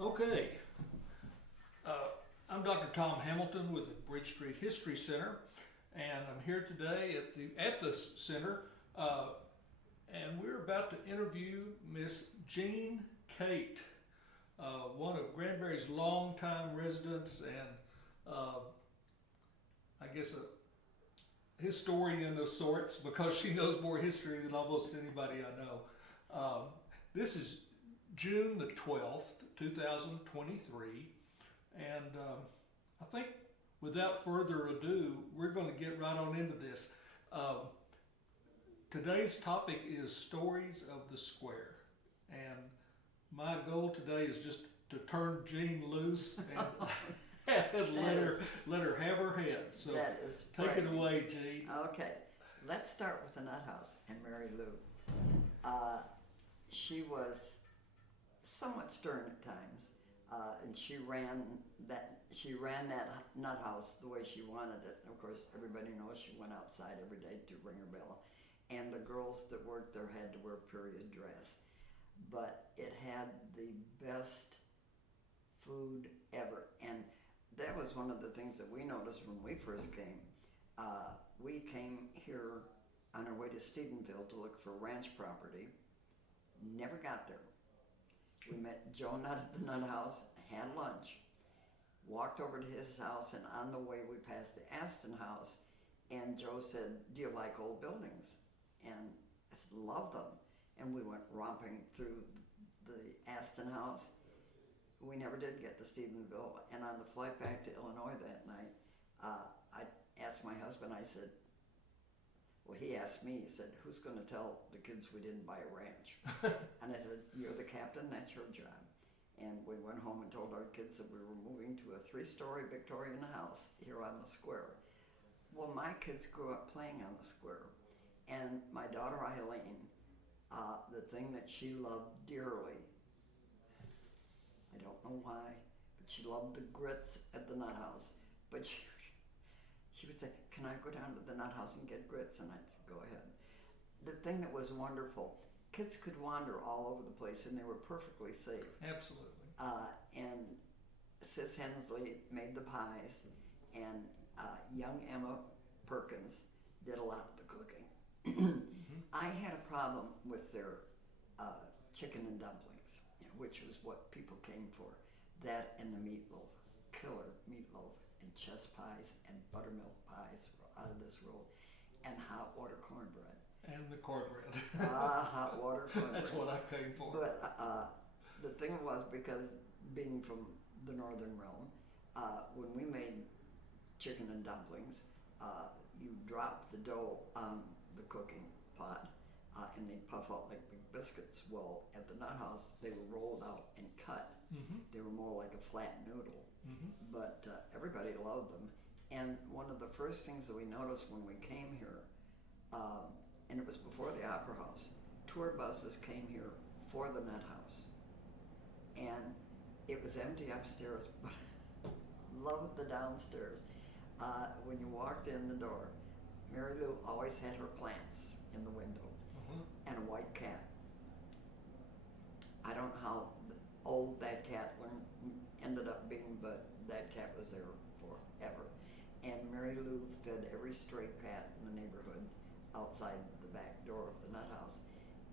Okay. I'm Dr. Tom Hamilton with the Bridge Street History Center, and I'm here today at the center, and we're about to interview Miss Jean Cate, one of Granbury's longtime residents and I guess a historian of sorts because she knows more history than almost anybody I know. This is June the 12th, 2023. And I think without further ado, we're going to get right on into this. Today's topic is stories of the square. And my goal today is just to turn Jean loose and let her have her head. So That is take it frightening. away, Jean. Okay, let's start with the Nutt House and Mary Lou. She was somewhat stern at times, and she ran that Nutt House the way she wanted it. Of course, everybody knows she went outside every day to ring her bell, and the girls that worked there had to wear period dress. But it had the best food ever, and that was one of the things that we noticed when we first came. We came here on our way to Stephenville to look for ranch property. Never got there. We met Joe Nutt at the Nutt House, had lunch, walked over to his house, and on the way we passed the Aston House, and Joe said, "Do you like old buildings?" And I said, "Love them." And we went romping through the Aston House. We never did get to Stephenville, and on the flight back to Illinois that night, I asked my husband, I said, he asked me, he said, "Who's going to tell the kids we didn't buy a ranch?" And I said, "You're the captain, that's your job." And we went home and told our kids that we were moving to a 3-story Victorian house here on the square. Well, my kids grew up playing on the square, and my daughter Eileen, the thing that she loved dearly, I don't know why, but she loved the grits at the Nutt House. But she would say, "Can I go down to the Nutt House and get grits?" And I'd say, "Go ahead." The thing that was wonderful, kids could wander all over the place and they were perfectly safe. Absolutely. And Sis Hensley made the pies, and young Emma Perkins did a lot of the cooking. I had a problem with their chicken and dumplings, which was what people came for. That and the meatloaf, killer meatloaf, and chess pies and buttermilk pies were out of this world, and hot water cornbread. And the cornbread. Hot water cornbread. That's what I came for. But the thing was, because being from the northern realm, when we made chicken and dumplings, you drop the dough on the cooking pot, and they puff out like big biscuits. Well, at the Nutt House, they were rolled out and cut. They were more like a flat noodle, but everybody loved them. And one of the first things that we noticed when we came here, and it was before the Opera House, tour buses came here for the Nutt House. And it was empty upstairs, but loved the downstairs. When you walked in the door, Mary Lou always had her plants in the window, and a white cat. I don't know how old that cat ended up being, but that cat was there forever. And Mary Lou fed every stray cat in the neighborhood outside the back door of the Nutt House.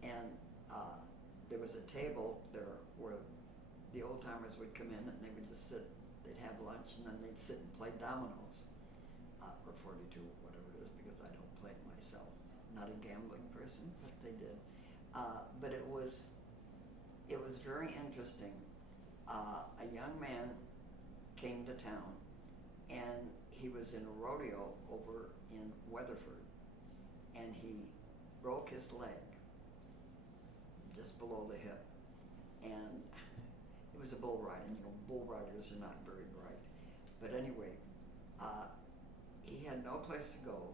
And there was a table there where the old timers would come in and they would just sit, they'd have lunch, and then they'd sit and play dominoes, or 42, whatever it is, because I don't play it myself. Not a gambling person, but they did. But it was very interesting. A young man came to town, and he was in a rodeo over in Weatherford, and he broke his leg just below the hip, and it was a bull ride, and bull riders are not very bright. But anyway, he had no place to go,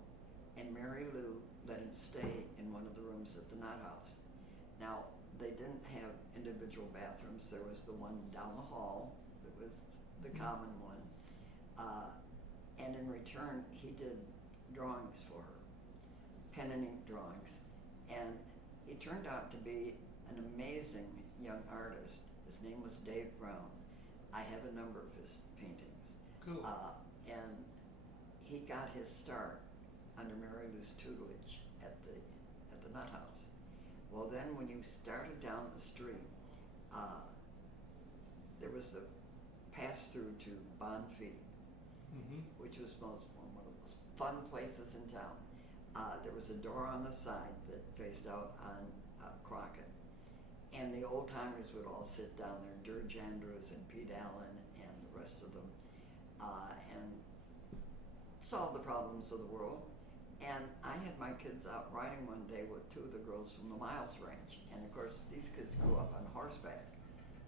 and Mary Lou let him stay in one of the rooms at the Nutt House. Now, they didn't have individual bathrooms. There was the one down the hall that was the common one. And in return, he did drawings for her, pen and ink drawings. And he turned out to be an amazing young artist. His name was Dave Brown. I have a number of his paintings. Cool. And he got his start under Mary Lou's tutelage at the Nutt House. Well, then when you started down the street, there was the pass through to Bonfils, which was one of the most fun places in town. There was a door on the side that faced out on Crockett, and the old timers would all sit down there, Dirge Andrews and Pete Allen and the rest of them, and solve the problems of the world. And I had my kids out riding one day with two of the girls from the Miles Ranch, and of course these kids grew up on horseback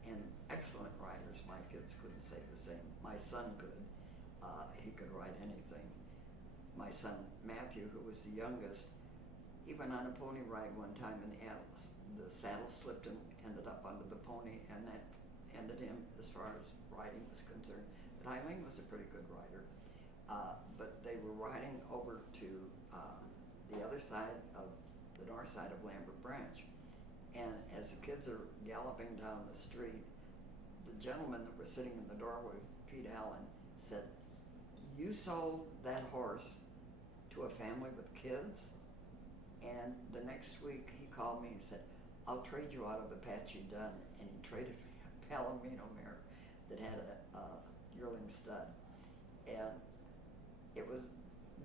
and excellent riders. My kids couldn't say the same. My son could. He could ride anything. My son Matthew, who was the youngest, he went on a pony ride one time and the saddle slipped and ended up under the pony, and that ended him as far as riding was concerned. But Eileen was a pretty good rider. But they were riding over to the other side of the north side of Lambert Branch. And as the kids are galloping down the street, the gentleman that was sitting in the doorway, Pete Allen, said, "You sold that horse to a family with kids?" And the next week he called me and said, "I'll trade you out of Apache Dunn." And he traded me a Palomino mare that had a yearling stud. And it was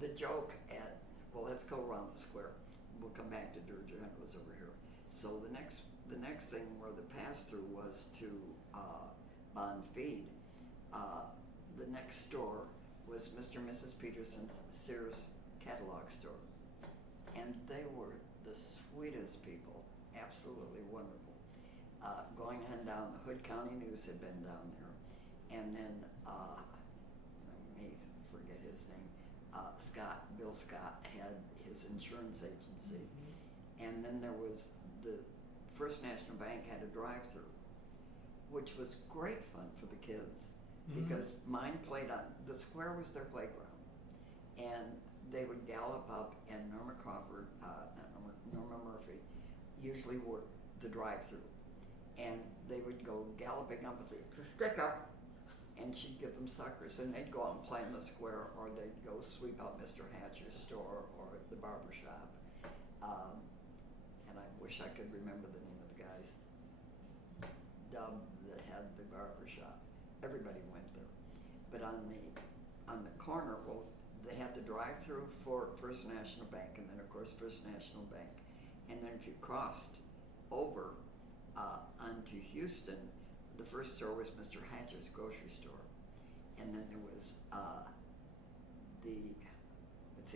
the joke at, well, let's go around the square. We'll come back to Dirge Andrews over here. So the next thing where the pass-through was to Bonfils. The next store was Mr. and Mrs. Peterson's Sears catalog store. And they were the sweetest people, absolutely wonderful. Going on down, the Hood County News had been down there. And then, I may forget his name, Bill Scott had his insurance agency. And then there was the First National Bank had a drive-through, which was great fun for the kids because mine played on, the square was their playground. And they would gallop up, and Norma Murphy usually worked the drive-through. And they would go galloping up and say, "Stick up," and she'd give them suckers, and they'd go out and play in the square, or they'd go sweep out Mr. Hatcher's store or the barber shop. And I wish I could remember the name of the guy's dub that had the barber shop. Everybody went there. But on the corner, well, they had the drive-through for First National Bank, and then of course First National Bank. And then if you crossed over onto Houston, the first store was Mr. Hatcher's grocery store. And then there was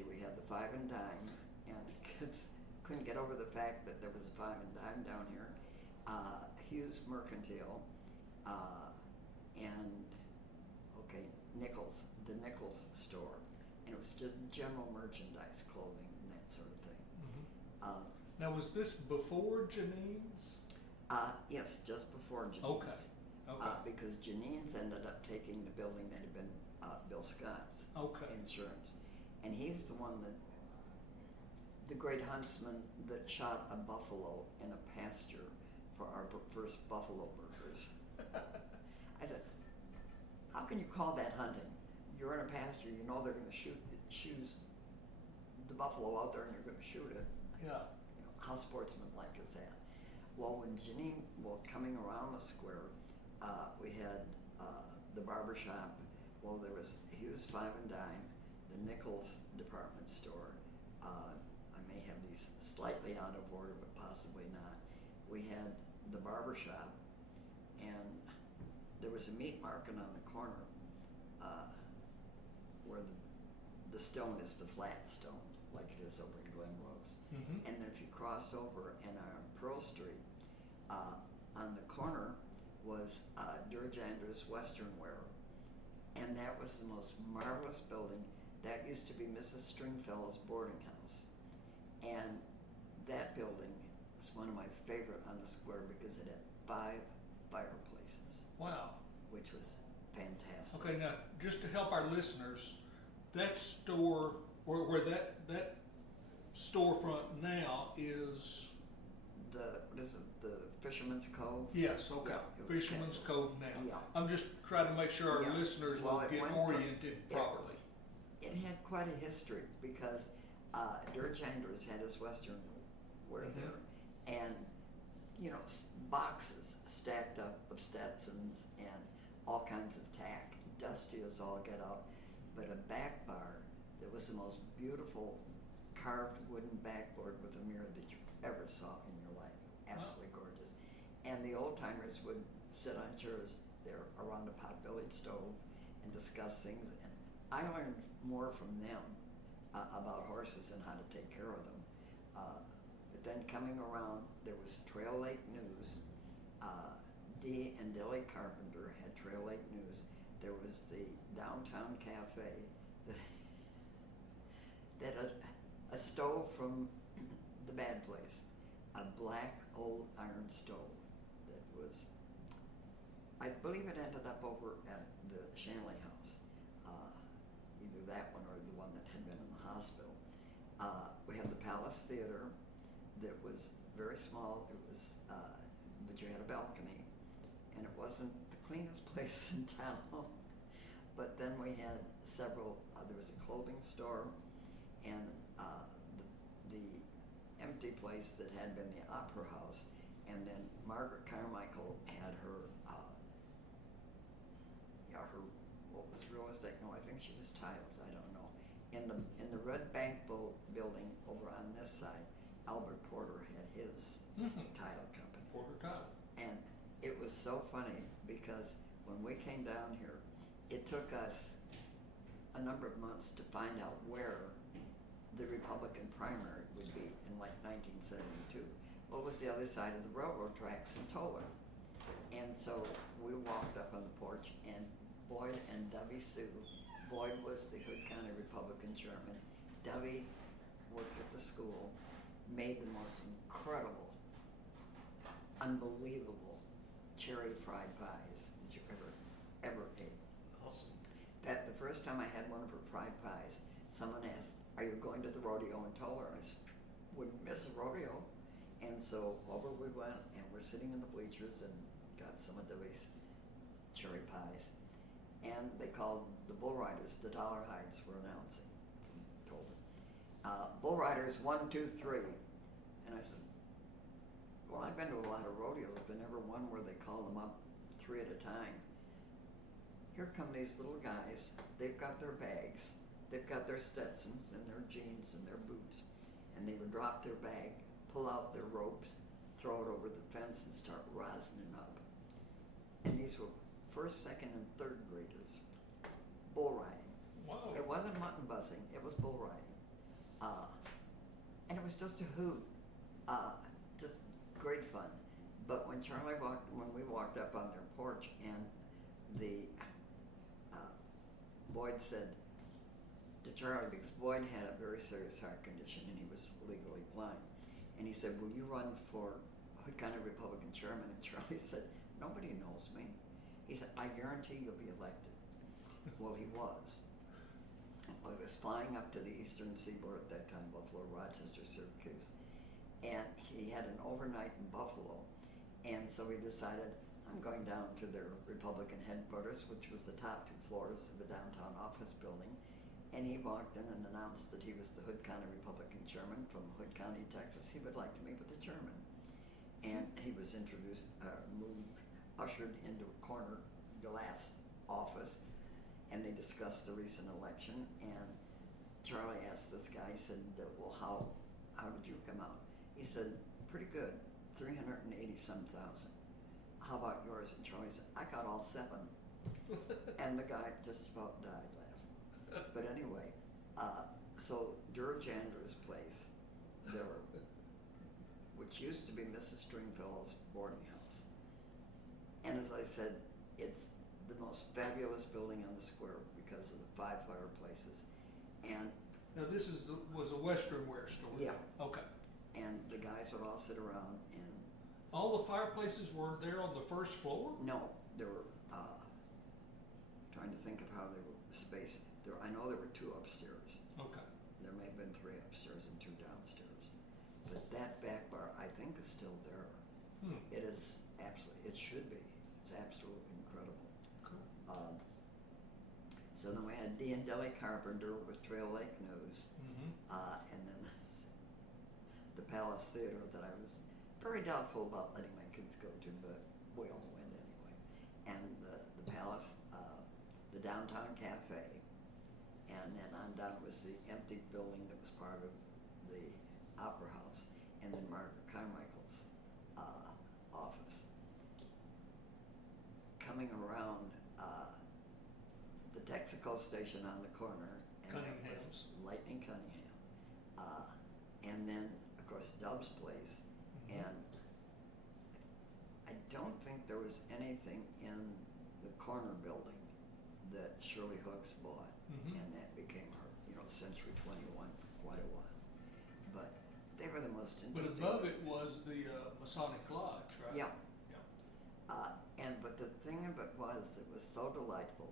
we had the Five and Dime, and the kids couldn't get over the fact that there was a Five and Dime down here. Hughes Mercantile, and the Nichols store. And it was just general merchandise, clothing, and that sort of thing. Now, was this before Janine's? Yes, just before Janine's. Okay. Because Janine's ended up taking the building that had been Bill Scott's insurance. And he's the one the great huntsman that shot a buffalo in a pasture for our first buffalo burgers. I said, "How can you call that hunting? You're in a pasture, you know they're going to shoot the buffalo out there and you're going to shoot it." Yeah. How sportsmanlike is that? Well, when coming around the square, we had the barber shop. Well, there was Hughes Five and Dime, the Nichols department store. I may have these slightly out of order, but possibly not. We had the barber shop, and there was a meat market on the corner where the stone is the flat stone, like it is over in Glen Rose. And then if you cross over and are on Pearl Street, on the corner was Dirge Andrews Western Wear. And that was the most marvelous building. That used to be Mrs. Stringfellow's boarding house. And that building is one of my favorite on the square because it had 5 fireplaces. Wow. Which was fantastic. Okay, now, just to help our listeners, that store, where that storefront now is what is it, the Fisherman's Cove? Yes, okay. Yeah, it was Fisherman's canceled. Cove now. Yeah. I'm just trying to make sure our Yeah. listeners Well, will it get went from- oriented properly. It had quite a history because Dirgenders had his Western wear Mhm. there, and boxes stacked up of Stetsons and all kinds of tack, dusty as all get out, but a back bar that was the most beautiful carved wooden backboard with a mirror that you ever saw in your life. Absolutely gorgeous. And the old timers would sit on chairs there around a pot-bellied stove and discuss things, and I learned more from them about horses and how to take care of them. But then coming around, there was Trail Lake News. Dee and Dilly Carpenter had Trail Lake News. There was the Downtown Cafe that had a stove from the bad place, a black old iron stove that was, I believe it ended up over at the Shanley House, either that one or the one that had been in the hospital. We had the Palace Theater that was very small. It was, but you had a balcony, and it wasn't the cleanest place in town. But then we had several. There was a clothing store, and the empty place that had been the Opera House, and then Margaret Carmichael had her what was real estate? No, I think she was titles. I don't know. In the Red Bank building over on this side, Albert Porter had his title company. Porter Title. And it was so funny because when we came down here, it took us a number of months to find out where the Republican primary would be in like 1972. Well, it was the other side of the railroad tracks in Toller. And so we walked up on the porch, and Boyd and Dovey Sue. Boyd was the Hood County Republican chairman. Dovey worked at the school, made the most incredible, unbelievable cherry fried pies that you ever ate. Awesome. That the first time I had one of her fried pies, someone asked, "Are you going to the rodeo in Toller?" I said, "Wouldn't miss a rodeo." And so over we went, and we're sitting in the bleachers and got some of Dovey's cherry pies. And they called the bull riders, the Dollar Hides were announcing from Toller. Bull riders 1, 2, 3. And I said, well, I've been to a lot of rodeos, but never one where they call them up 3 at a time. Here come these little guys. They've got their bags. They've got their Stetsons and their jeans and their boots. And they would drop their bag, pull out their ropes, throw it over the fence, and start rosining up. And these were first, second, and third graders. Bull riding. Wow. It wasn't mutton buzzing, it was bull riding. And it was just a hoot. Just great fun. But when we walked up on their porch, and the Boyd said to Charlie, because Boyd had a very serious heart condition and he was legally blind, and he said, "Will you run for Hood County Republican chairman?" And Charlie said, "Nobody knows me." He said, "I guarantee you'll be elected." Well, he was. Well, he was flying up to the eastern seaboard at that time, Buffalo, Rochester, Syracuse, and he had an overnight in Buffalo, and so he decided, I'm going down to their Republican headquarters, which was the top 2 floors of the downtown office building, and he walked in and announced that he was the Hood County Republican chairman from Hood County, Texas. He would like to meet with the chairman. And he was introduced, ushered into a corner glass office, and they discussed the recent election. And Charlie asked this guy, he said, well, how did you come out? He said, pretty good, 380-some thousand. How about yours? And Charlie said, I got all 7. And the guy just about died laughing. But anyway, so Dirgenders place, which used to be Mrs. Stringfellow's boarding house. And as I said, it's the most fabulous building on the square because of the 5 fireplaces. And Now this was a Western wear store. yeah, Okay. and the guys would all sit around and All the fireplaces were there on the first floor? no, there were trying to think of how they were spaced. I know there were 2 upstairs. Okay. There may have been 3 upstairs and 2 downstairs. But that back bar, I think, is still there. It is absolutely, it should be. It's absolutely incredible. Cool. So then we had D and Deli Carpenter with Trail Lake News, and then the Palace Theater that I was very doubtful about letting my kids go to, but we all went anyway. And the Palace, the Downtown Cafe, and then on down was the empty building that was part of the Opera House, and then Margaret Carmichael's office. Coming around the Texaco station on the corner, and that was Lightning Cunningham, and then of course Dub's Place, and I don't think there was anything in the corner building that Shirley Hooks bought, and that became her, Century 21 for quite a while. But they were the most interesting. But above it was the Masonic Lodge, right? Yeah. But the thing of it was that was so delightful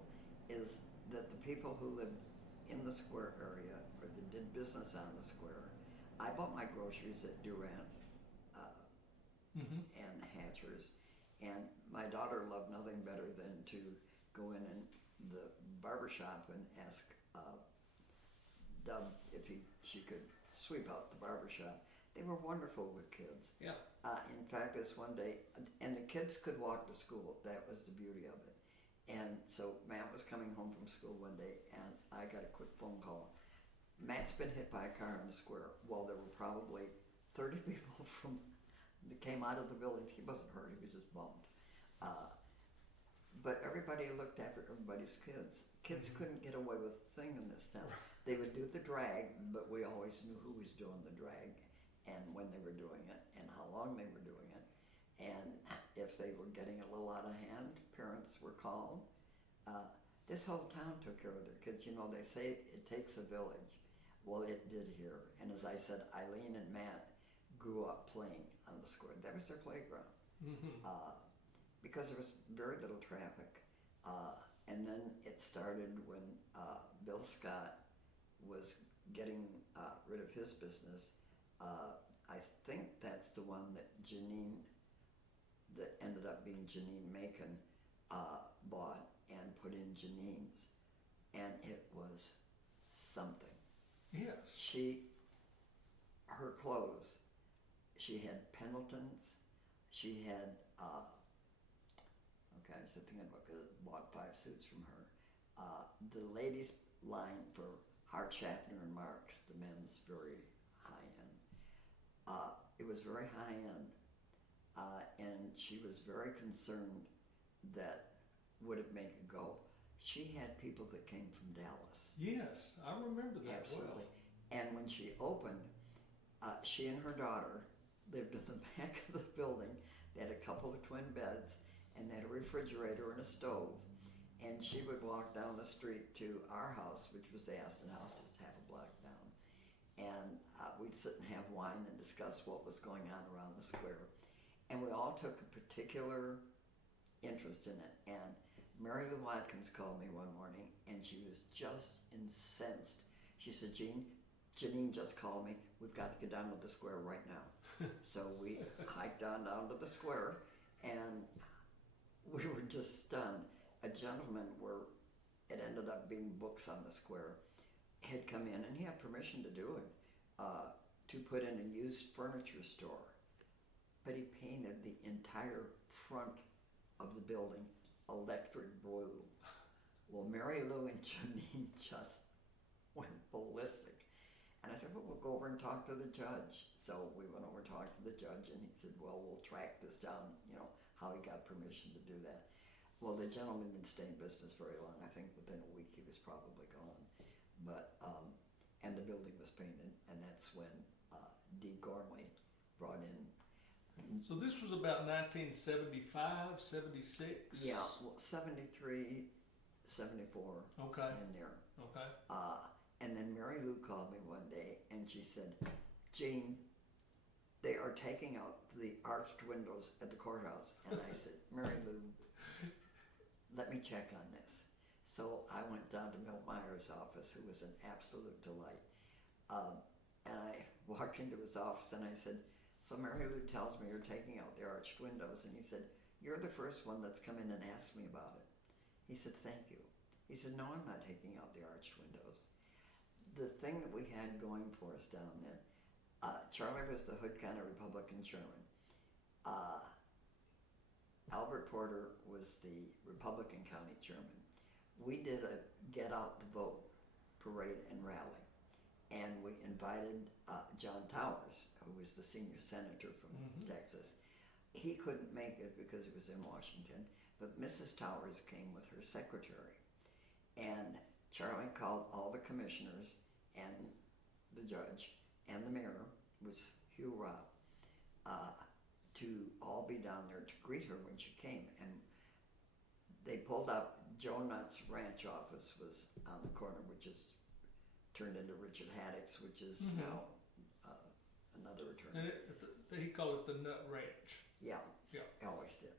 is that the people who lived in the square area or that did business on the square, I bought my groceries at Durant and Hatcher's, and my daughter loved nothing better than to go in the barber shop and ask Dub if she could sweep out the barber shop. They were wonderful with kids. Yeah. In fact, this one day, and the kids could walk to school. That was the beauty of it. And so Matt was coming home from school one day, and I got a quick phone call. Matt's been hit by a car in the square. Well, there were probably 30 people that came out of the building. He wasn't hurt. He was just bummed. But everybody looked after everybody's kids. Kids couldn't get away with a thing in this town. They would do the drag, but we always knew who was doing the drag and when they were doing it and how long they were doing it. And if they were getting a little out of hand, parents were called. This whole town took care of their kids. They say it takes a village. Well, it did here. And as I said, Eileen and Matt grew up playing on the square. That was their playground. Because there was very little traffic. And then it started when Bill Scott was getting rid of his business. I think that's the one that ended up being Janine Macon, bought and put in Janine's. And it was something. Yes. Her clothes, she had Pendletons, she had, I was thinking about it, bought 5 suits from her. The ladies' line for Hart Schaffner and Marks, the men's very high end. It was very high end, and she was very concerned that would it make it go. She had people that came from Dallas. Yes, I remember that. Absolutely. Well. And when she opened, she and her daughter lived in the back of the building. They had a couple of twin beds, and they had a refrigerator and a stove. And she would walk down the street to our house, which was the Aston House, just half a block down. And we'd sit and have wine and discuss what was going on around the square. And we all took a particular interest in it. And Mary Lou Watkins called me one morning, and she was just incensed. She said, Janine just called me. We've got to get down to the square right now. So we hiked down to the square, and we were just stunned. A gentleman, where it ended up being books on the square, had come in, and he had permission to do it, to put in a used furniture store. But he painted the entire front of the building electric blue. Well, Mary Lou and Janine just went ballistic. And I said, well, we'll go over and talk to the judge. So we went over and talked to the judge, and he said, well, we'll track this down, how he got permission to do that. Well, the gentleman didn't stay in business very long. I think within a week he was probably gone. But, and the building was painted, and that's when D. Gormley brought in. So this was about 1975, 76? Yeah, well, 73, 74. Okay. In there. Okay. And then Mary Lou called me one day, and she said, Jean, they are taking out the arched windows at the courthouse. And I said, Mary Lou, let me check on this. So I went down to Milt Meyer's office, who was an absolute delight. And I walked into his office and I said, so Mary Lou tells me you're taking out the arched windows. And he said, you're the first one that's come in and asked me about it. He said, thank you. He said, no, I'm not taking out the arched windows. The thing that we had going for us down then, Charlie was the Hood County Republican chairman. Albert Porter was the Republican county chairman. We did a get out the vote parade and rally. And we invited John Towers, who was the senior senator from Texas. He couldn't make it because he was in Washington, but Mrs. Towers came with her secretary. And Charlie called all the commissioners and the judge and the mayor, was Hugh Robb, to all be down there to greet her when she came. And they pulled up. Joe Nutt's ranch office was on the corner, which is turned into Richard Haddock's, which is now another attorney. And he called it the Nutt Ranch. Yeah, Yeah. he always did.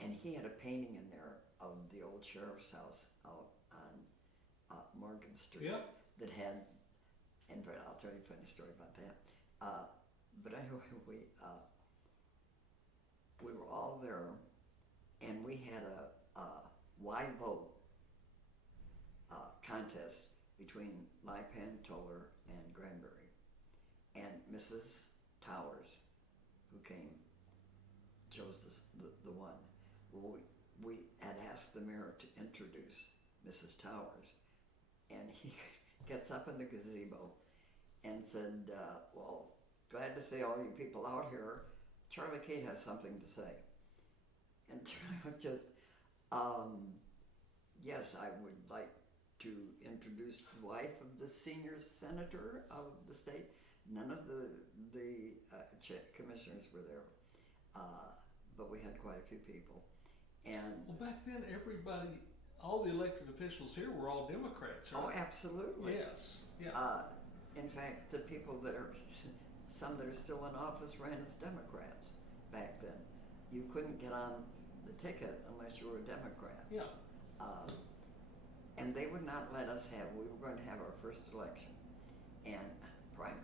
And he had a painting in there of the old sheriff's house out on Morgan Street that had, and I'll tell you a funny story about that. But anyway, we were all there, and we had a wide vote contest between Lipan, Toller, and Granbury. And Mrs. Towers, who came, chose the one. Well, we had asked the mayor to introduce Mrs. Towers, and he gets up in the gazebo and said, well, glad to see all you people out here. Charlie Cate has something to say. And Charlie just, yes, I would like to introduce the wife of the senior senator of the state. None of the commissioners were there, but we had quite a few people. And well, back then, everybody, all the elected officials here were all Democrats, right? oh, absolutely. Yes. Yeah. In fact, the people that are, some that are still in office ran as Democrats back then. You couldn't get on the ticket unless you were a Democrat. Yeah. And they would not let us have, we were going to have our first election and primary.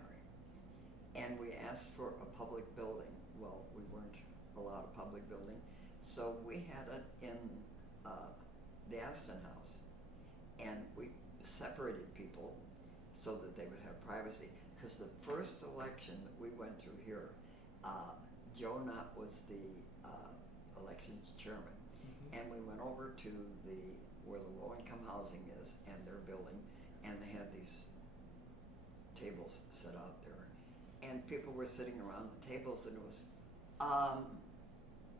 And we asked for a public building. Well, we weren't allowed a public building. So we had it in the Aston House. And we separated people so that they would have privacy. Because the first election that we went through here, Joe Nutt was the elections chairman. And we went over to where the low-income housing is and their building, and they had these tables set out there. And people were sitting around the tables, and it was,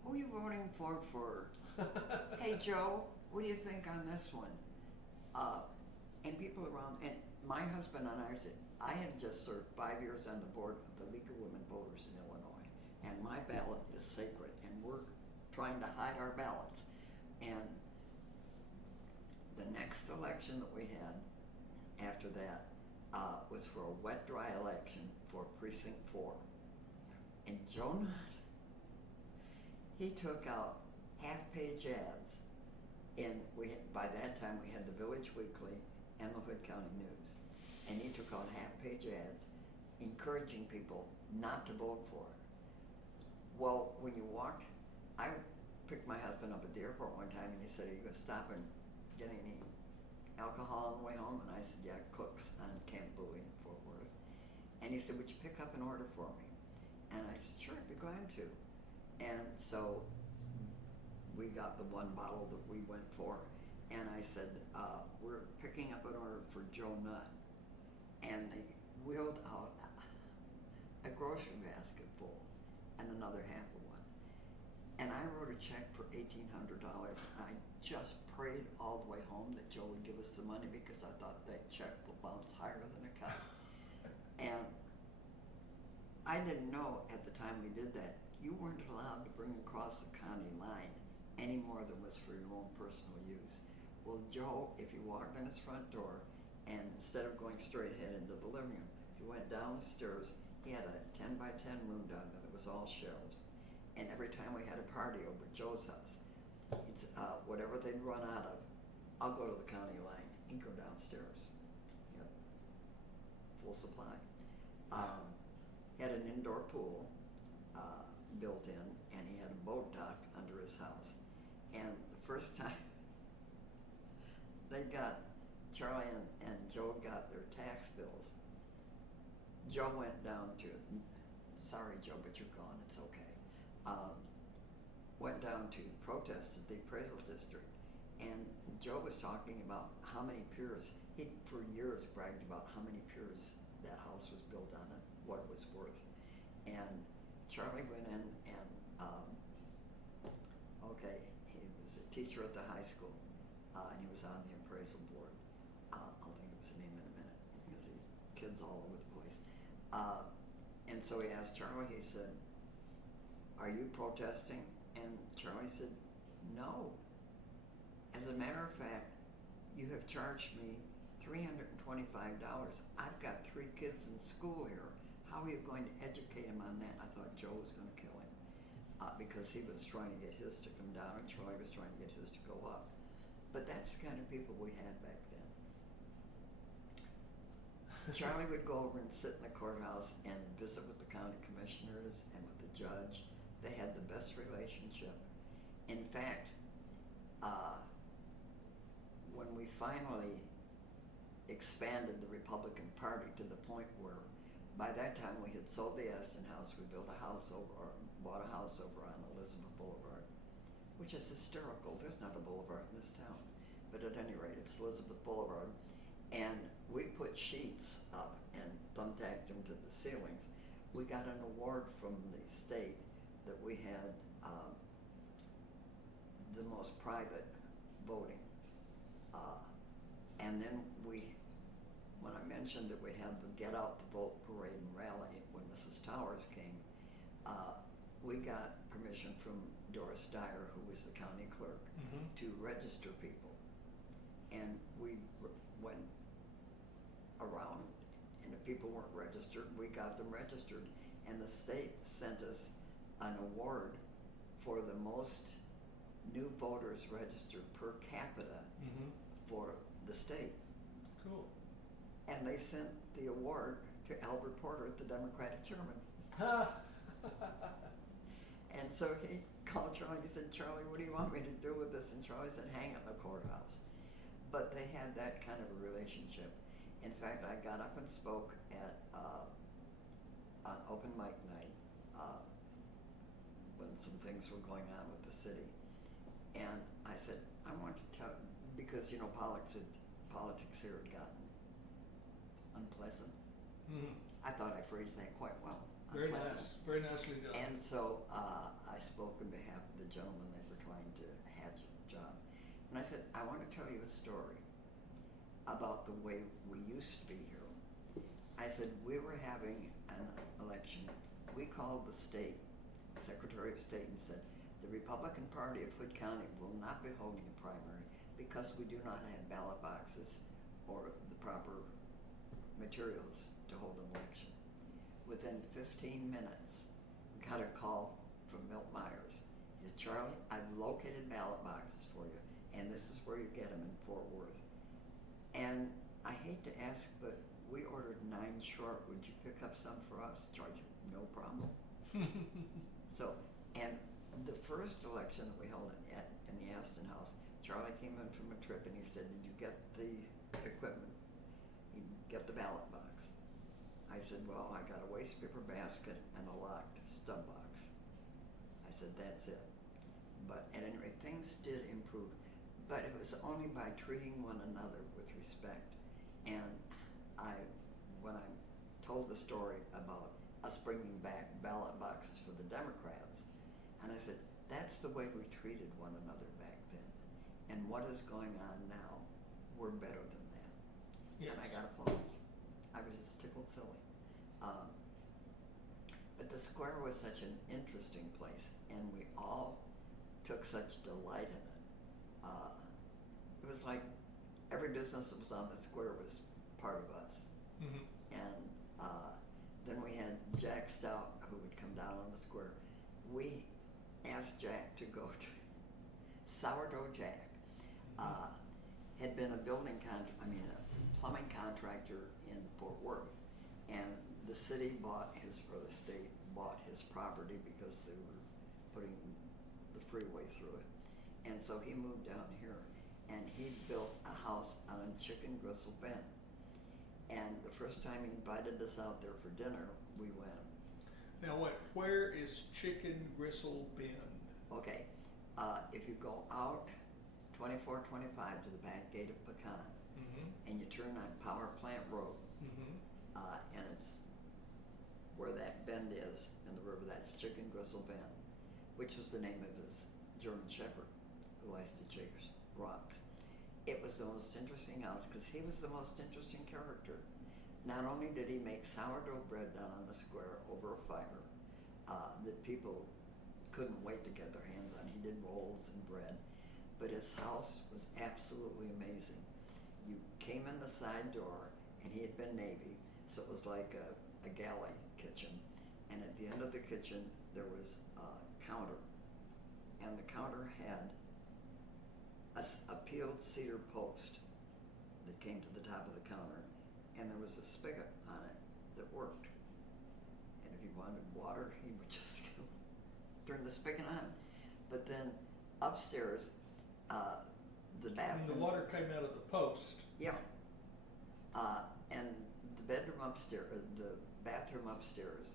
who are you voting for? Hey, Joe, what do you think on this one? And people around, and my husband and I said, I had just served 5 years on the board of the League of Women Voters in Illinois, and my ballot is sacred, and we're trying to hide our ballots. And the next election that we had after that was for a wet-dry election for Precinct 4. And Joe Nutt, he took out half-page ads, and by that time we had the Village Weekly and the Hood County News. And he took out half-page ads encouraging people not to vote for it. Well, when you walked, I picked my husband up at the airport one time, and he said, are you going to stop and get any alcohol on the way home? And I said, yeah, Cook's on Camp Bowie in Fort Worth. And he said, would you pick up an order for me? And I said, sure, I'd be glad to. And so we got the one bottle that we went for, and I said, we're picking up an order for Joe Nutt. And they wheeled out a grocery basket full and another half of one. And I wrote a check for $1,800. I just prayed all the way home that Joe would give us the money, because I thought that check will bounce higher than a kite. And I didn't know at the time we did that, you weren't allowed to bring across the county line any more than was for your own personal use. Well, Joe, if you walked in his front door, and instead of going straight ahead into the living room, if you went down the stairs, he had a 10-by-10 room down there that was all shelves. And every time we had a party over at Joe's house, it's whatever they'd run out of, I'll go to the county line. He'd go downstairs. Yep. Full supply. indoor pool built in, and he had a boat dock under his house. And the first time Charlie and Joe got their tax bills, Joe went down to, sorry Joe, but you're gone, it's okay, went down to protest at the appraisal district. And Joe was talking about how many piers, he for years bragged about how many piers that house was built on and what it was worth. And Charlie went in and, okay, he was a teacher at the high school, and he was on the appraisal board. I'll think of his name in a minute, because the kid's all over the place. And so he asked Charlie, he said, "Are you protesting?" And Charlie said, "No. As a matter of fact, you have charged me $325. I've got 3 kids in school here. How are you going to educate him on that?" I thought Joe was going to kill him because he was trying to get his to come down and Charlie was trying to get his to go up. But that's the kind of people we had back then. Charlie would go over and sit in the courthouse and visit with the county commissioners and with the judge. They had the best relationship. In fact, when we finally expanded the Republican Party to the point where by that time we had sold the Aston House, we built a house bought a house over on Elizabeth Boulevard, which is hysterical. There's not a boulevard in this town, but at any rate, it's Elizabeth Boulevard. And we put sheets up and thumbtacked them to the ceilings. We got an award from the state that we had the most private voting. And then when I mentioned that we had the Get Out the Vote parade and rally when Mrs. Towers came, we got permission from Doris Dyer, who was the county clerk, to register people. And we went around, and if people weren't registered, we got them registered. And the state sent us an award for the most new voters registered per capita for the state. Cool. And they sent the award to Albert Porter, the Democratic chairman. And so he called Charlie, he said, "Charlie, what do you want me to do with this?" And Charlie said, "Hang it in the courthouse." But they had that kind of a relationship. In fact, I got up and spoke at an open mic night when some things were going on with the city. And I said, I want to tell, because politics here had gotten unpleasant. I thought I phrased that quite well. Very nice, very nicely done. And so I spoke on behalf of the gentleman that were trying to hatch a job. And I said, I want to tell you a story about the way we used to be here. I said, we were having an election. We called the state, Secretary of State, and said, the Republican Party of Hood County will not be holding a primary because we do not have ballot boxes or the proper materials to hold an election. Within 15 minutes, we got a call from Milt Myers. He said, "Charlie, I've located ballot boxes for you, and this is where you get them in Fort Worth." And I hate to ask, but we ordered 9 short. Would you pick up some for us? Charlie said, "No problem." So, and the first election that we held in the Aston House, Charlie came in from a trip and he said, "Did you get the equipment? You get the ballot box?" I said, "Well, I got a waste paper basket and a locked stub box." I said, "That's it." But at any rate, things did improve. But it was only by treating one another with respect. And when I told the story about us bringing back ballot boxes for the Democrats, and I said, that's the way we treated one another back then. And what is going on now, we're better than that. Yes. And I got applause. I was just tickled silly. But the square was such an interesting place, and we all took such delight in it. It was like every business that was on the square was part of us. And then we had Jack Stout, who would come down on the square. We asked Jack to go to Sourdough Jack. Had been a plumbing contractor in Fort Worth, and the city the state bought his property because they were putting the freeway through it. And so he moved down here, and he built a house on Chicken Gristle Bend. And the first time he invited us out there for dinner, we went. Now wait, where is Chicken Gristle Bend? Okay, if you go out 2425 to the back gate of Pecan, and you turn on Power Plant Road, and it's where that bend is in the river, that's Chicken Gristle Bend, which was the name of his German Shepherd who likes to chase rocks. It was the most interesting house because he was the most interesting character. Not only did he make sourdough bread down on the square over a fire that people couldn't wait to get their hands on. He did rolls and bread, but his house was absolutely amazing. You came in the side door, and he had been Navy, so it was like a galley kitchen. And at the end of the kitchen, there was a counter, and the counter had a peeled cedar post that came to the top of the counter, and there was a spigot on it that worked. And if you wanted water, he would just turn the spigot on. But then upstairs, the bathroom. And the water came out of the post. Yeah. And the bathroom upstairs,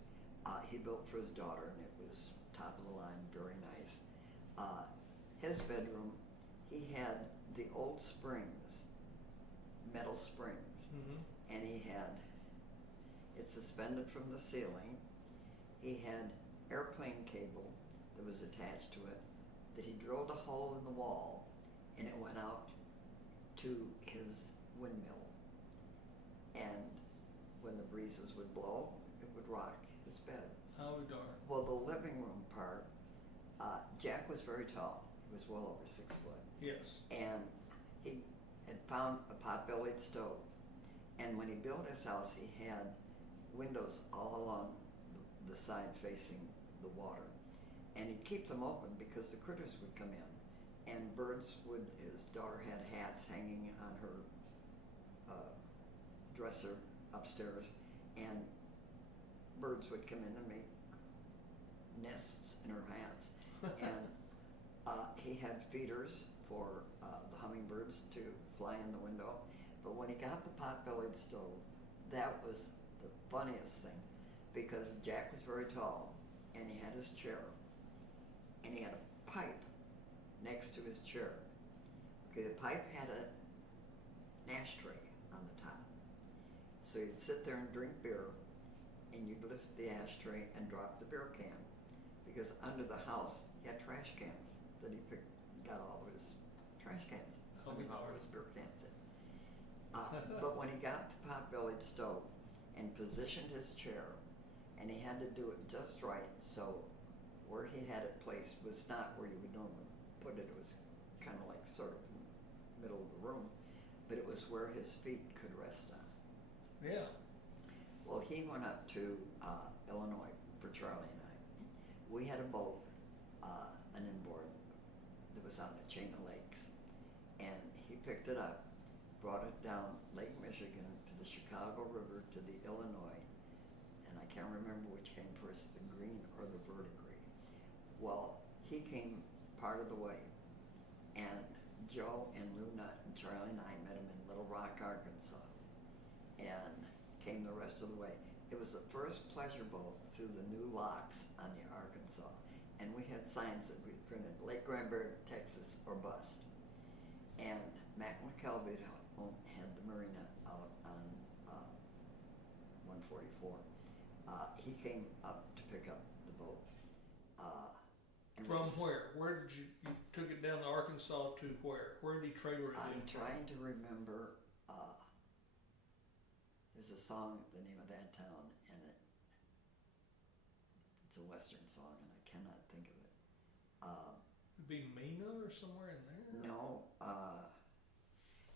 he built for his daughter, and it was top of the line, very nice. His bedroom, he had the old springs, metal springs, and he had it suspended from the ceiling. He had airplane cable that was attached to it, that he drilled a hole in the wall, and it went out to his windmill. And when the breezes would blow, it would rock his bed. Oh, darn. Well, the living room part, Jack was very tall. He was well over 6 foot. Yes. And he had found a pot-bellied stove. And when he built his house, he had windows all along the side facing the water. And he'd keep them open because the critters would come in. And birds would, his daughter had hats hanging on her dresser upstairs, and birds would come in and make nests in her hats. And he had feeders for the hummingbirds to fly in the window. But when he got the pot-bellied stove, that was the funniest thing, because Jack was very tall, and he had his chair, and he had a pipe next to his chair. Okay, the pipe had an ashtray on the top. So you'd sit there and drink beer, and you'd lift the ashtray and drop the beer can, because under the house he had trash cans that he got all of his trash cans, all of his beer cans in. But when he got the pot-bellied stove and positioned his chair, and he had to do it just right, so where he had it placed was not where you would normally put it. It was kind of like sort of in the middle of the room, but it was where his feet could rest on. Yeah. Well, he went up to Illinois for Charlie and I. We had a boat, an inboard, that was on the chain of lakes, and he picked it up, brought it down Lake Michigan to the Chicago River to the Illinois, and I can't remember which came first, the green or the verdigris. Well, he came part of the way, and Joe and Lou Nutt and Charlie and I met him in Little Rock, Arkansas, and came the rest of the way. It was the first pleasure boat through the new locks on the Arkansas, and we had signs that we printed, Lake Granbury, Texas, or bust. And Mac McKelvey had the marina out on 144. He came up to pick up the boat. From where? Where did you took it down to Arkansas to where? Where did he trailer it I'm in? trying to remember. There's a song, the name of that town, and it's a Western song, and I cannot think of it. It'd be Mina or somewhere in there? No,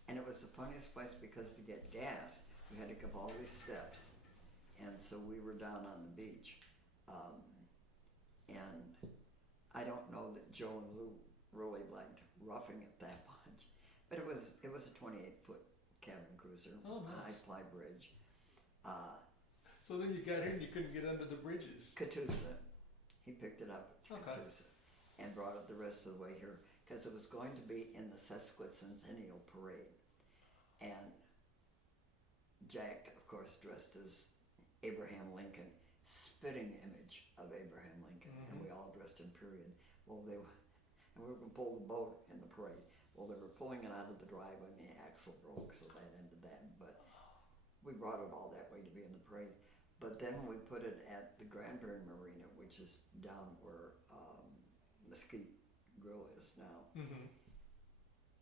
and it was the funniest place because to get gas, we had to go up all these steps, and so we were down on the beach, and I don't know that Joe and Lou really liked roughing it that much, but it was a 28-foot cabin cruiser, oh, with a nice. high ply bridge. So So then you got here and you couldn't get under the bridges. Catoosa. He picked it up at Okay. Catoosa and brought it the rest of the way here because it was going to be in the Sesquicentennial Parade. And Jack, of course, dressed as Abraham Lincoln, spitting image of Abraham Lincoln, and we all dressed in period. Well, and we were going to pull the boat in the parade. Well, they were pulling it out of the driveway and the axle broke, so that ended that. But we brought it all that way to be in the parade. But then we put it at the Granbury Marina, which is down where Mesquite Grill is now,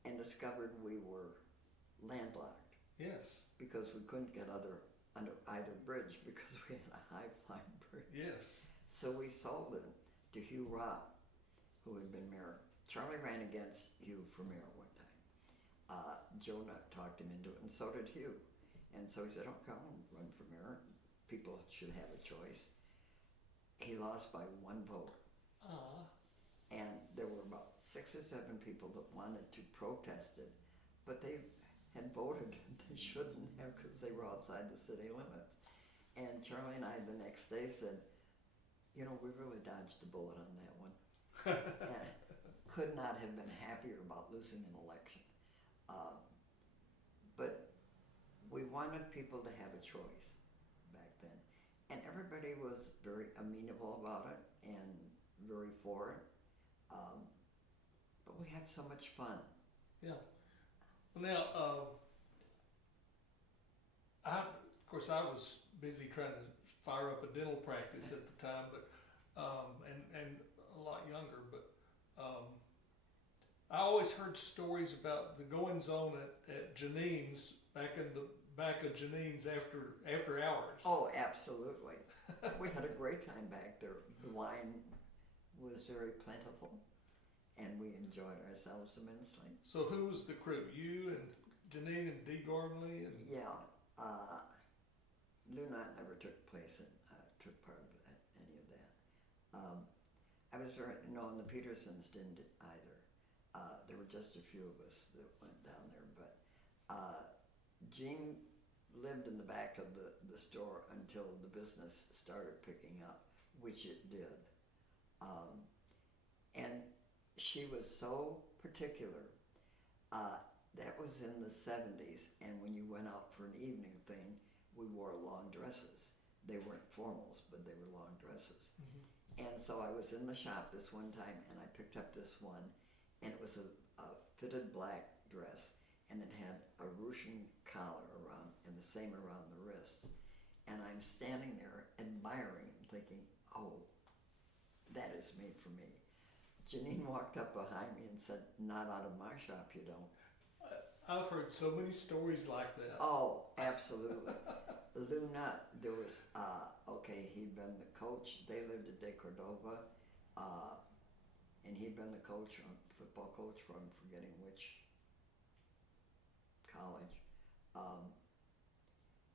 and discovered we were landlocked. Yes. Because we couldn't get under either bridge because we had a high-flying bridge. Yes. So we sold it to Hugh Robb, who had been mayor. Charlie ran against Hugh for mayor one time. Joe Nutt talked him into it, and so did Hugh. And so he said, "Oh, come and run for mayor. People should have a choice." He lost by one vote. And there were about 6 or 7 people that wanted to protest it, but they had voted they shouldn't have because they were outside the city limits. And Charlie and I the next day said, "You know, we really dodged the bullet on that one." And could not have been happier about losing an election. But we wanted people to have a choice back then. And everybody was very amenable about it and very for it. But we had so much fun. Yeah. Well, now, of course, I was busy trying to fire up a dental practice at the time, but and a lot younger. But I always heard stories about the goings on at Janine's back of Janine's after hours. Oh, absolutely. We had a great time back there. The wine was very plentiful, and we enjoyed ourselves immensely. So who was the crew? You and Janine and Dee Gormley? And Yeah. Lou Nutt never took part of any of that. I was very, and the Petersons didn't either. There were just a few of us that went down there, but Jean lived in the back of the store until the business started picking up, which it did. And she was so particular. That was in the 70s, and when you went out for an evening thing, we wore long dresses. They weren't formals, but they were long dresses. And so I was in the shop this one time, and I picked up this one, and it was a fitted black dress, and it had a ruching collar around, and the same around the wrists. And I'm standing there admiring and thinking, "Oh, that is made for me." Janine walked up behind me and said, "Not out of my shop, you don't." I've heard so many stories like that. Oh, absolutely. Lou Nutt, there was, he'd been the coach. They lived at De Cordova, and he'd been the football coach from forgetting which college.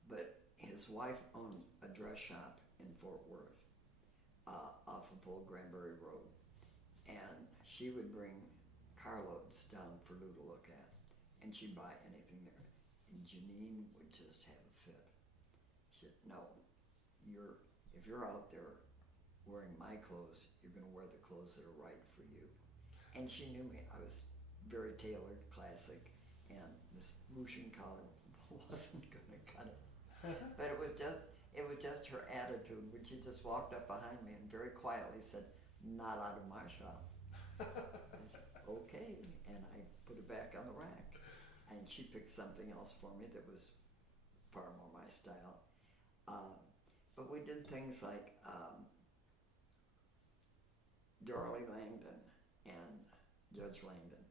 But his wife owned a dress shop in Fort Worth, off of Old Granbury Road. And she would bring carloads down for Lou to look at, and she'd buy anything there. And Janine would just have a fit. She said, "No, if you're out there wearing my clothes, you're going to wear the clothes that are right for you." And she knew me. I was very tailored, classic, and this ruching collar wasn't going to cut it. But it was just her attitude when she just walked up behind me and very quietly said, "Not out of my shop." I said, "Okay," and I put it back on the rack. And she picked something else for me that was far more my style. But we did things like Dorley Langdon and Judge Langdon.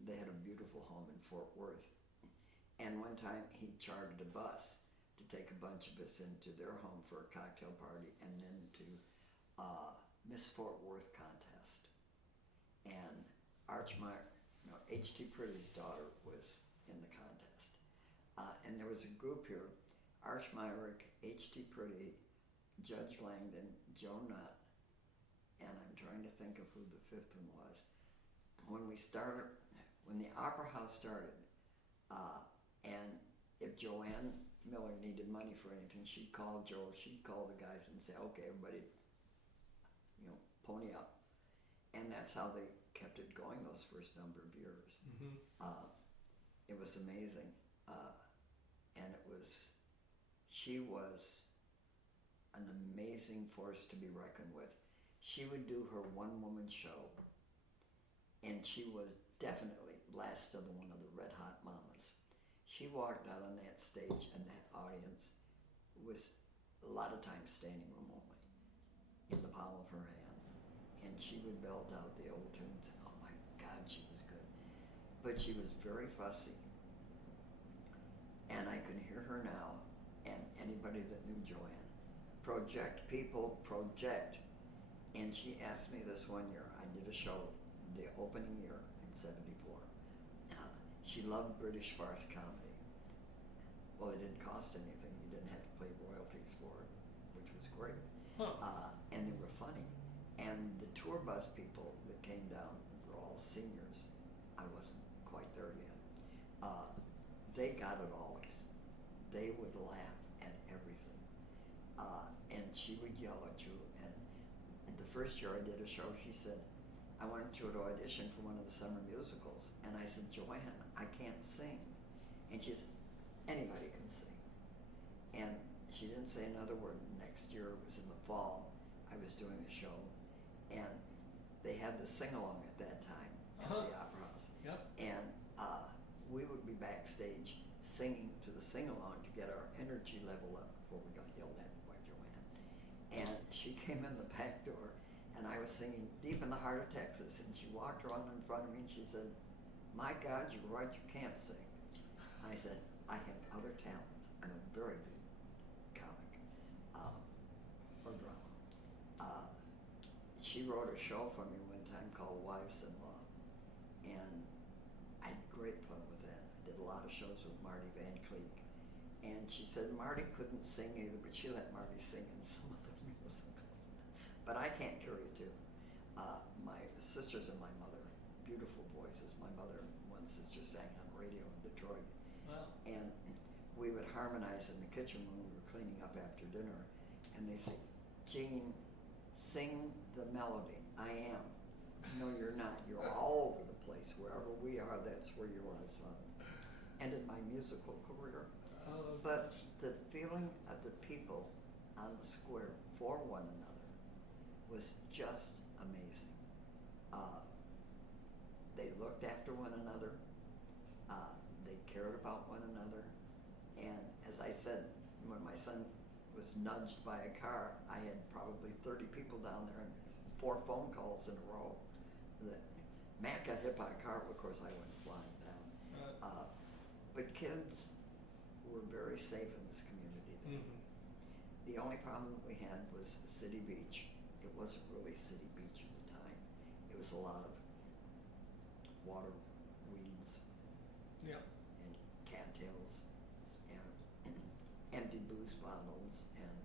They had a beautiful home in Fort Worth. And one time he chartered a bus to take a bunch of us into their home for a cocktail party and then to Miss Fort Worth contest. And H.T. Pretty's daughter was in the contest. And there was a group here, Arch Myrick, H.T. Pretty, Judge Langdon, Joe Nutt, and I'm trying to think of who the fifth one was. When the Opera House started, and if Joanne Miller needed money for anything, she'd call Joe, she'd call the guys and say, okay, everybody, pony up. And that's how they kept it going those first number of years. Mm-hmm. It was amazing. And she was an amazing force to be reckoned with. She would do her one-woman show, and she was definitely last of one of the Red Hot Mamas. She walked out on that stage, and that audience was a lot of times standing room only, in the palm of her hand. And she would belt out the old tunes. Oh my God, she was good. But she was very fussy. And I can hear her now, and anybody that knew Joanne. Project, people, project. And she asked me this one year, I did a show the opening year in '74. She loved British farce comedy. Well, it didn't cost anything. You didn't have to pay royalties for it, which was great. Huh. And they were funny. And the tour bus people that came down were all seniors. I wasn't quite there yet. They got it always. They would laugh at everything. And she would yell at you. And the first year I did a show, she said, I wanted you to audition for one of the summer musicals. And I said, Joanne, I can't sing. And she said, anybody can sing. And she didn't say another word. Next year, it was in the fall, I was doing a show, and they had the sing-along at that time at the Opera House. Yep. And we would be backstage singing to the sing-along to get our energy level up before we got yelled at by Joanne. And she came in the back door, and I was singing Deep in the Heart of Texas, and she walked around in front of me and she said, my God, you're right, you can't sing. I said, I have other talents. I'm a very good comic, or drama. She wrote a show for me one time called Wives-in-Law, and I had great fun with that. I did a lot of shows with Marty Van Cleek, and she said Marty couldn't sing either, but she let Marty sing in some of the musicals. But I can't carry a tune. My sisters and my mother, beautiful voices. My mother and one sister sang on radio in Detroit. Wow. And we would harmonize in the kitchen when we were cleaning up after dinner, and they say, Jean, sing the melody. I am. No, you're not. You're all over the place. Wherever we are, that's where you are. So I ended my musical career. But the feeling of the people on the square for one another was just amazing. They looked after one another. They cared about one another. And as I said, when my son was nudged by a car, I had probably 30 people down there and 4 phone calls in a row. That Matt got hit by a car, of course I went flying down. But kids were very safe in this community then. Mm-hmm. The only problem we had was City Beach. It wasn't really City Beach at the time. It was a lot of water weeds. Yeah. And cattails and empty booze bottles and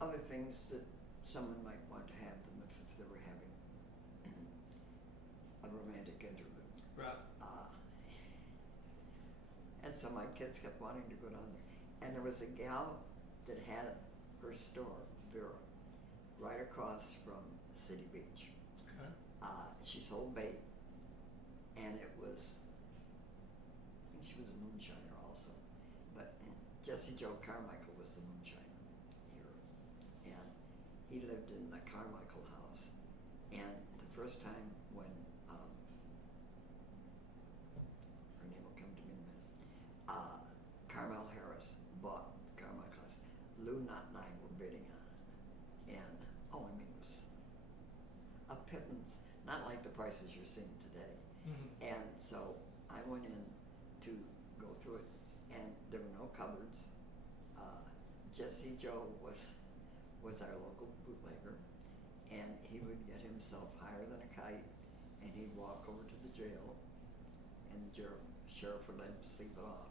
other things that someone might want to have them if they were having a romantic interlude. Right. And so my kids kept wanting to go down there. And there was a gal that had her store, Vera, right across from City Beach. Okay. She sold bait, and it was, I think she was a moonshiner also, but Jesse Joe Carmichael was the moonshiner here, and he lived in the Carmichael house. And the first time when her name will come to me in a minute, Carmel Harris bought the Carmichael house. Lou Nutt and I were bidding on it, and it was a pittance, not like the prices you're seeing today. Mm-hmm. And so I went in to go through it, and there were no cupboards. Jesse Joe was our local bootlegger, and he would get himself higher than a kite, and he'd walk over to the jail, and the sheriff would let him sleep it off.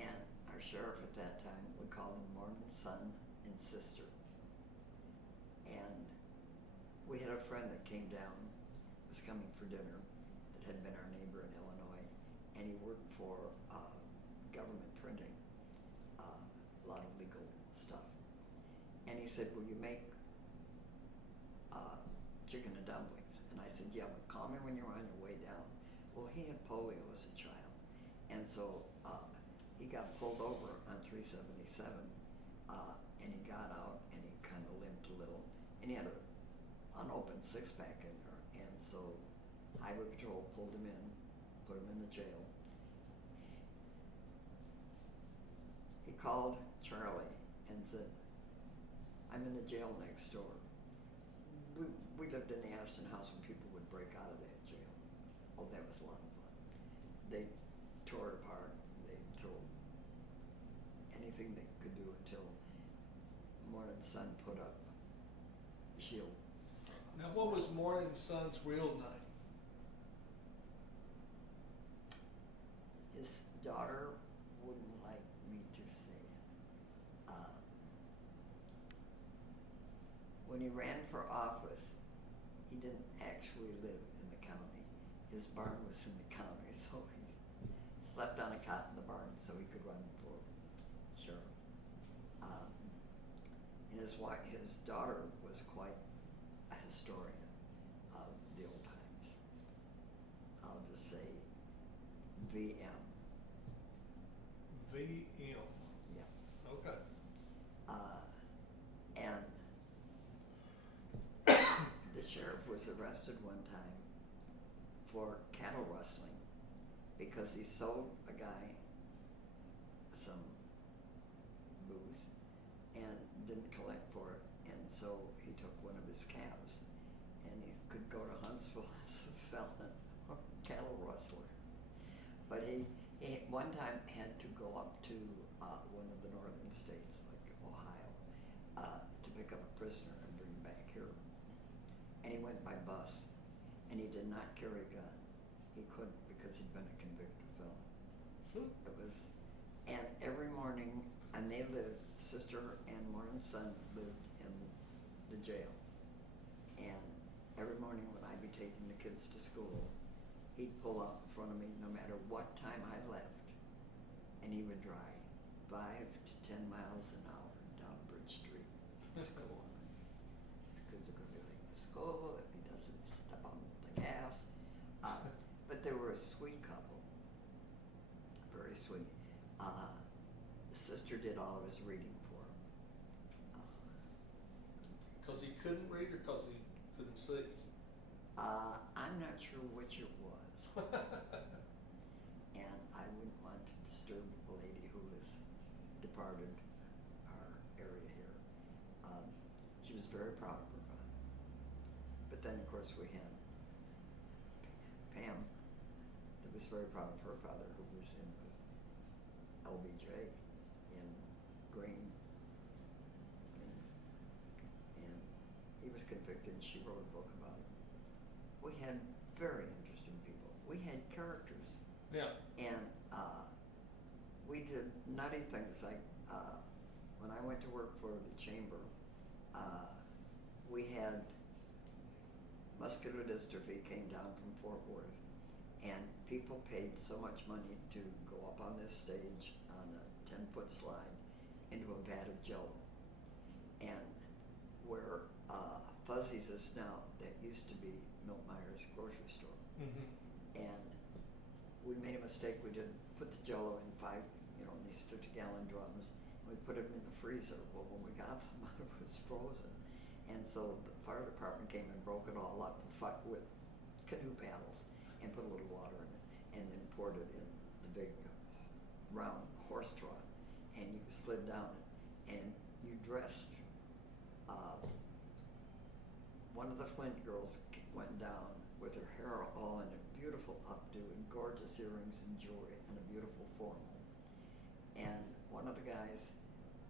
And our sheriff at that time, we called him Mormon son and sister. And we had a friend that came down, was coming for dinner, that had been our neighbor in Illinois, and he worked for government printing. And he said, will you make chicken and dumplings? And I said, yeah, but call me when you're on your way down. Well, he had polio as a child, and so he got pulled over on 377, and he got out and he kind of limped a little, and he had an unopened six-pack in there, and so Highway Patrol pulled him in, put him in the jail. He called Charlie and said, I'm in the jail next door. We lived in the Aston House when people would break out of that jail. Oh, that was a lot of fun. They tore it apart. They threw anything they could do until Morning Sun put up shield. Now, what was Morning Sun's real name? His daughter wouldn't like me to say it. When he ran for office, he didn't actually live in the county. His barn was in the county, so he slept on a cot in the barn so he could run for sheriff. And his daughter was quite a historian of the old times. I'll just say VM. VM. Yeah. Okay. And the sheriff was arrested one time for cattle rustling because he sold a guy some booze and didn't collect for it, and so he took one of his calves, and he could go to Huntsville as a felon or cattle rustler. But he one time had to go up to one of the northern states, like Ohio, to pick up a prisoner and bring him back here. And he went by bus, and he did not carry a gun. He couldn't because he'd been a convicted felon. It was, and every morning, and they lived, sister and Morning Sun lived in the jail. And every morning when I'd be taking the kids to school, he'd pull out in front of me no matter what time I left, and he would drive 5 to 10 miles an hour down Bridge Street to school. His kids are going to be late for school if he doesn't step on the gas. But they were a sweet couple, very sweet. The sister did all of his reading for him. Because he couldn't read or because he couldn't see? I'm not sure which it was. And I wouldn't want to disturb a lady who has departed our area here. She was very proud of her father. But then, of course, we had Pam that was very proud of her father, who was in the LBJ in Green. And he was convicted, and she wrote a book about it. We had very interesting people. We had characters. Yeah. And we did nutty things like when I went to work for the chamber, we had muscular dystrophy came down from Fort Worth, and people paid so much money to go up on this stage on a 10-foot slide into a vat of Jello. And where Fuzzy's is now, that used to be Milt Meyer's grocery store. Mm-hmm. And we made a mistake. We did put the Jello in these 50-gallon drums. We put them in the freezer. Well, when we got them out, it was frozen. And so the fire department came and broke it all up with canoe paddles and put a little water in it, and then poured it in the big round horse trough, and you slid down it, and you dressed. One of the Flint girls went down with her hair all in a beautiful updo and gorgeous earrings and jewelry and a beautiful formal. And one of the guys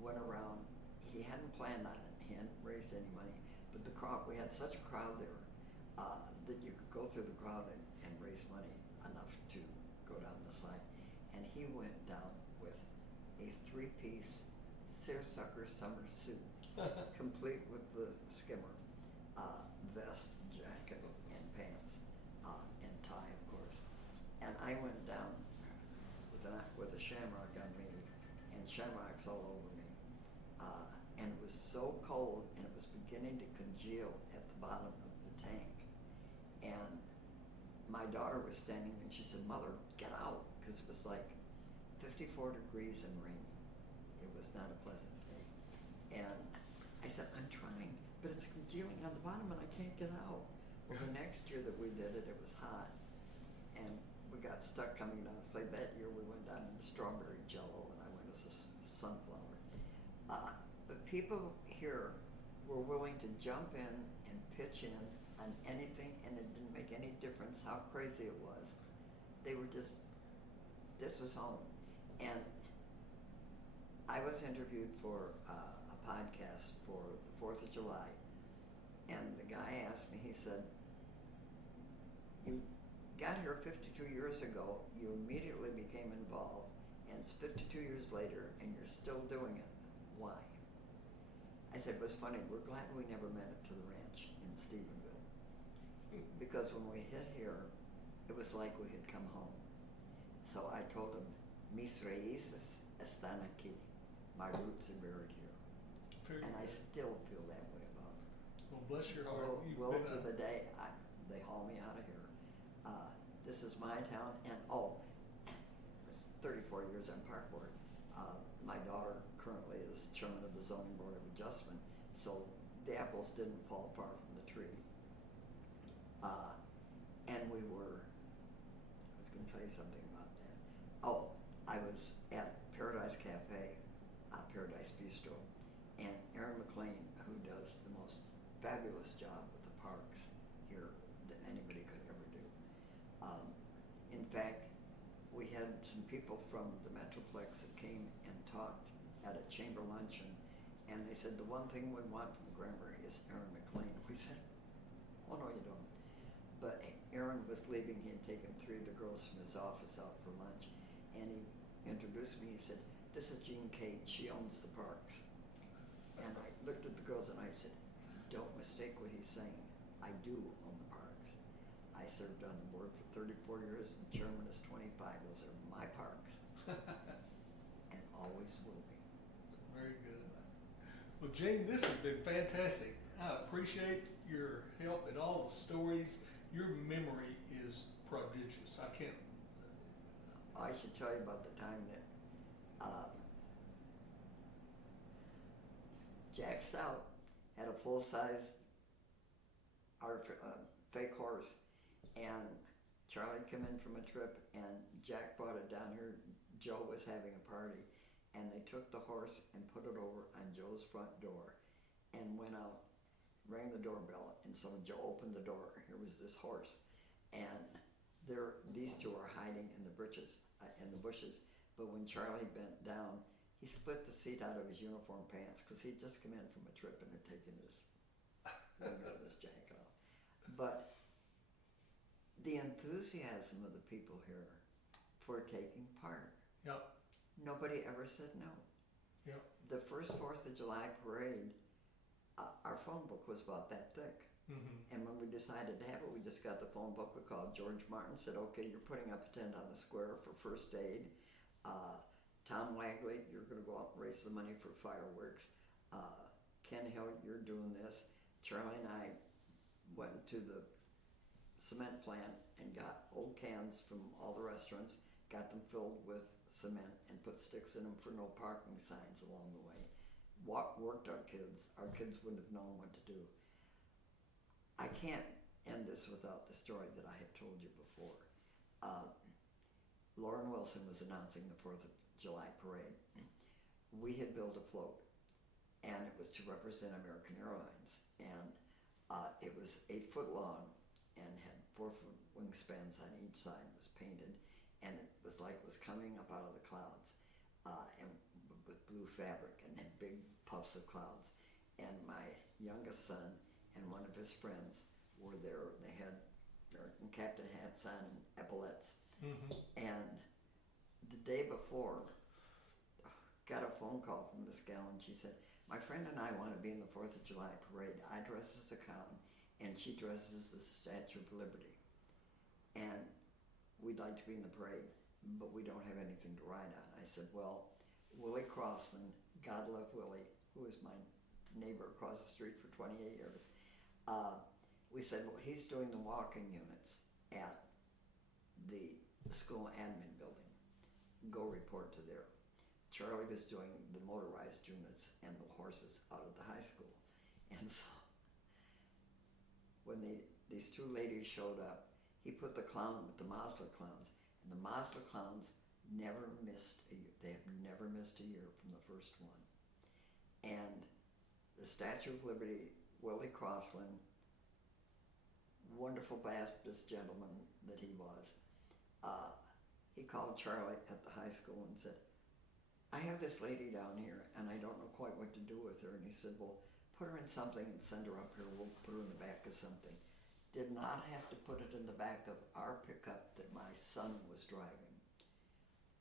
went around. He hadn't planned on it. He hadn't raised any money, but the crowd. We had such a crowd there that you could go through the crowd and raise money enough to go down the slide. And he went down with a 3-piece seersucker summer suit, complete with the skimmer, vest, jacket, and pants, and tie, of course. And I went down with a shamrock on me and shamrocks all over me. and it was so cold, and it was beginning to congeal at the bottom of the tank. And my daughter was standing, and she said, "Mother, get out," because it was like 54 degrees and raining. It was not a pleasant day. And I said, "I'm trying, but it's congealing on the bottom and I can't get out." Well, the next year that we did it, it was hot. And we got stuck coming down. So that year we went down in the strawberry jello and I went as a sunflower. But people here were willing to jump in and pitch in on anything, and it didn't make any difference how crazy it was. They were just, this was home. And I was interviewed for a podcast for the 4th of July, and the guy asked me, he said, "You got here 52 years ago, you immediately became involved, and it's 52 years later, and you're still doing it. Why?" I said, "It was funny, we're glad we never made it to the ranch in Stephenville, because when we hit here, it was like we had come home." So I told him, "Mis raíces están aquí." My roots are buried here. And I still feel that way about it. Well, bless your heart. Well, to the day they haul me out of here. This is my town, and it was 34 years on park board. My daughter currently is chairman of the Zoning Board of Adjustment, so the apples didn't fall far from the tree. And I was going to tell you something about that. Oh, I was at Paradise Cafe, Paradise Bistro, and Aaron McLean, who does the most fabulous job with the parks here that anybody could ever do. In fact, we had some people from the Metroplex that came and talked at a chamber luncheon, and they said, "The one thing we want from Granbury is Aaron McLean." We said, "Oh, no, you don't." But Aaron was leaving. He had taken 3 of the girls from his office out for lunch, and he introduced me. He said, "This is Jean Cate. She owns the parks." And I looked at the girls and I said, "Don't mistake what he's saying. I do own the parks. I served on the board for 34 years and chairman is 25. Those are my parks." And always will be. Very good. Well, Jane, this has been fantastic. I appreciate your help and all the stories. Your memory is prodigious. I can't. I should tell you about the time that Jack Stout had a full-size fake horse, and Charlie had come in from a trip, and Jack brought it down here. Joe was having a party, and they took the horse and put it over on Joe's front door and went out, rang the doorbell, and so when Joe opened the door, here was this horse, and these two are hiding in the bushes. But when Charlie bent down, he split the seat out of his uniform pants because he'd just come in from a trip and had taken his jacket off. But the enthusiasm of the people here for taking part. Yep. Nobody ever said no. Yep. The first 4th of July parade, our phone book was about that thick. Mm-hmm. And when we decided to have it, we just got the phone book. We called George Martin, said, "Okay, you're putting up a tent on the square for first aid. Tom Wagley, you're going to go out and raise the money for fireworks. Ken Hill, you're doing this." Charlie and I went to the cement plant and got old cans from all the restaurants, got them filled with cement and put sticks in them for no parking signs along the way. Worked our kids. Our kids wouldn't have known what to do. I can't end this without the story that I have told you before. Lauren Wilson was announcing the 4th of July parade. We had built a float, and it was to represent American Airlines, and it was 8 foot long and had 4 foot wingspans on each side. It was painted, and it was like it was coming up out of the clouds, and with blue fabric, and had big puffs of clouds. And my youngest son and one of his friends were there. They had American captain hats on and epaulets. Mm-hmm. And the day before, got a phone call from this gal, and she said, "My friend and I want to be in the 4th of July parade. I dress as a clown, and she dresses as the Statue of Liberty. And we'd like to be in the parade, but we don't have anything to ride on." I said, "Well, Willie Crossland, God love Willie, who is my neighbor across the street for 28 years. We said, well, he's doing the walking units at the school admin building. Go report to there. Charlie was doing the motorized units and the horses out at the high school. And so when these two ladies showed up, he put the clown with the Mazda clowns. And the Mazda clowns never missed a year. They have never missed a year from the first one. And the Statue of Liberty, Willie Crossland, wonderful Baptist gentleman that he was, he called Charlie at the high school and said, I have this lady down here and I don't know quite what to do with her. And he said, well, put her in something and send her up here. We'll put her in the back of something. Did not have to put it in the back of our pickup that my son was driving,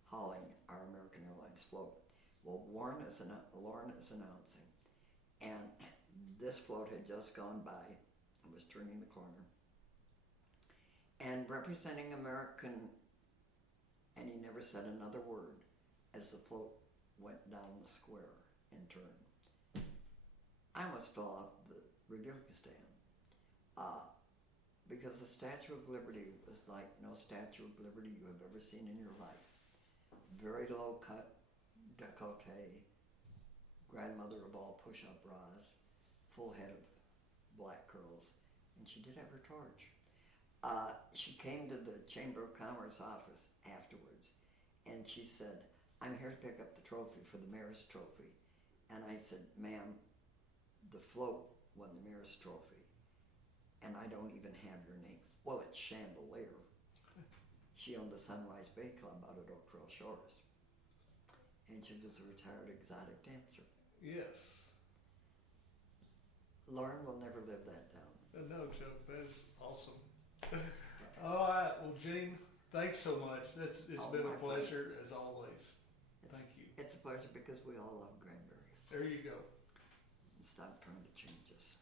hauling our American Airlines float. Well, Lauren is announcing, and this float had just gone by and was turning the corner. And representing American, and he never said another word as the float went down the square and turned. I almost fell off the rebuke stand. Because the Statue of Liberty was like no Statue of Liberty you have ever seen in your life. Very low cut, décolleté, grandmother of all push-up bras, full head of black curls, and she did have her torch. She came to the Chamber of Commerce office afterwards, and she said, I'm here to pick up the trophy for the mayor's trophy. And I said, ma'am, the float won the mayor's trophy, and I don't even have your name. Well, it's Chandelier. She owned the Sunrise Bay Club out at Oak Trail Shores, and she was a retired exotic dancer. Yes. Lauren will never live that down. No joke. That's awesome. All right. Well, Jean, thanks so much. It's been a pleasure as always. Thank you. It's a pleasure because we all love Granbury. There you go. Stop trying to change us.